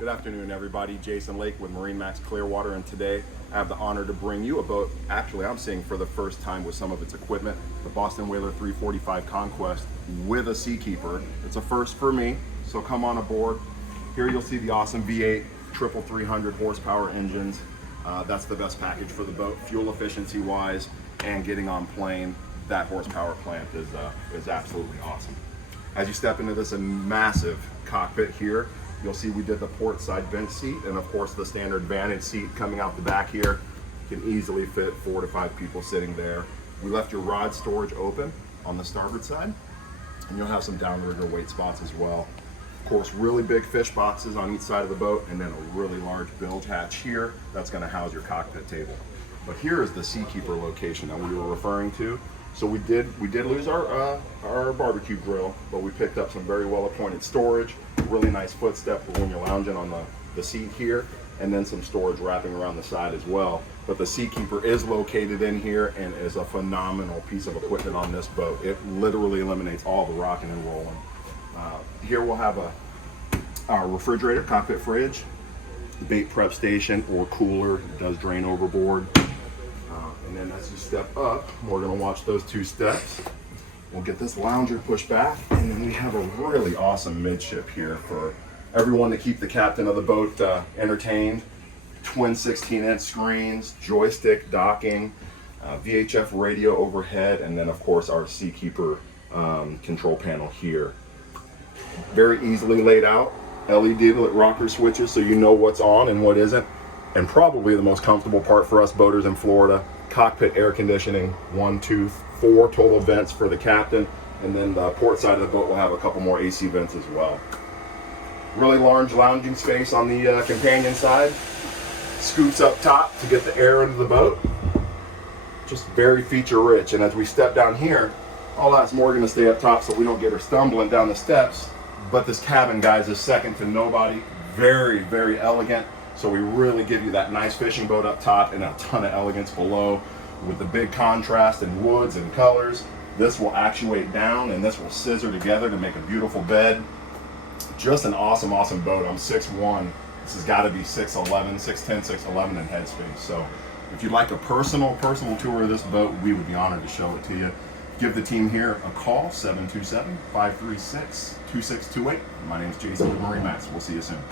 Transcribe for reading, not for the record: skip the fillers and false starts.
Good afternoon, everybody. Jason Lake with MarineMax Clearwater, and today I have the honor to bring you a boat actually I'm seeing for the first time with some of its equipment, the Boston Whaler 345 Conquest with a Seakeeper. It's a first for me, so come on aboard. Here you'll see the awesome V8 triple 300 horsepower engines. That's the best package for the boat, fuel efficiency wise, and getting on plane. That horsepower plant is absolutely awesome. As you step into this massive cockpit here, you'll see we did the port side bench seat, and of course the standard vantage seat coming out the back here can easily fit 4 to 5 people sitting there. We left your rod storage open on the starboard side, and you'll have some downrigger weight spots as well. Of course, really big fish boxes on each side of the boat, and then a really large bilge hatch here that's going to house your cockpit table. But here is the Seakeeper location that we were referring to. So we did lose our barbecue grill, but we picked up some very well appointed storage, really nice footstep for when you're lounging on the seat here, and then some storage wrapping around the side as well. But the Seakeeper is located in here and is a phenomenal piece of equipment on this boat. It literally eliminates all the rocking and rolling. Here we'll have our refrigerator, cockpit fridge, bait prep station or cooler. It does drain overboard. And then as you step up, we're going to watch those 2 steps. We'll get this lounger pushed back, and then we have a really awesome midship here for everyone to keep the captain of the boat entertained. Twin 16-inch screens, joystick docking, VHF radio overhead, and then of course our Seakeeper control panel here. Very easily laid out, LED rocker switches so you know what's on and what isn't. And probably the most comfortable part for us boaters in Florida, cockpit air conditioning, 1, 2, 4 total vents for the captain, and then the port side of the boat will have a couple more AC vents as well. Really large lounging space on the companion side, scoops up top to get the air into the boat. Just very feature rich, and as we step down here, I'll ask Morgan to stay up top so we don't get her stumbling down the steps, but this cabin, guys, is second to nobody. Very, very elegant. So we really give you that nice fishing boat up top and a ton of elegance below with the big contrast in woods and colors. This will actuate down and this will scissor together to make a beautiful bed. Just an awesome, awesome boat. I'm 6'1". This has got to be 6'11", 6'10", 6'11" in headspace. So if you'd like a personal tour of this boat, we would be honored to show it to you. Give the team here a call, 727-536-2628. My name's Jason with MarineMax. We'll see you soon.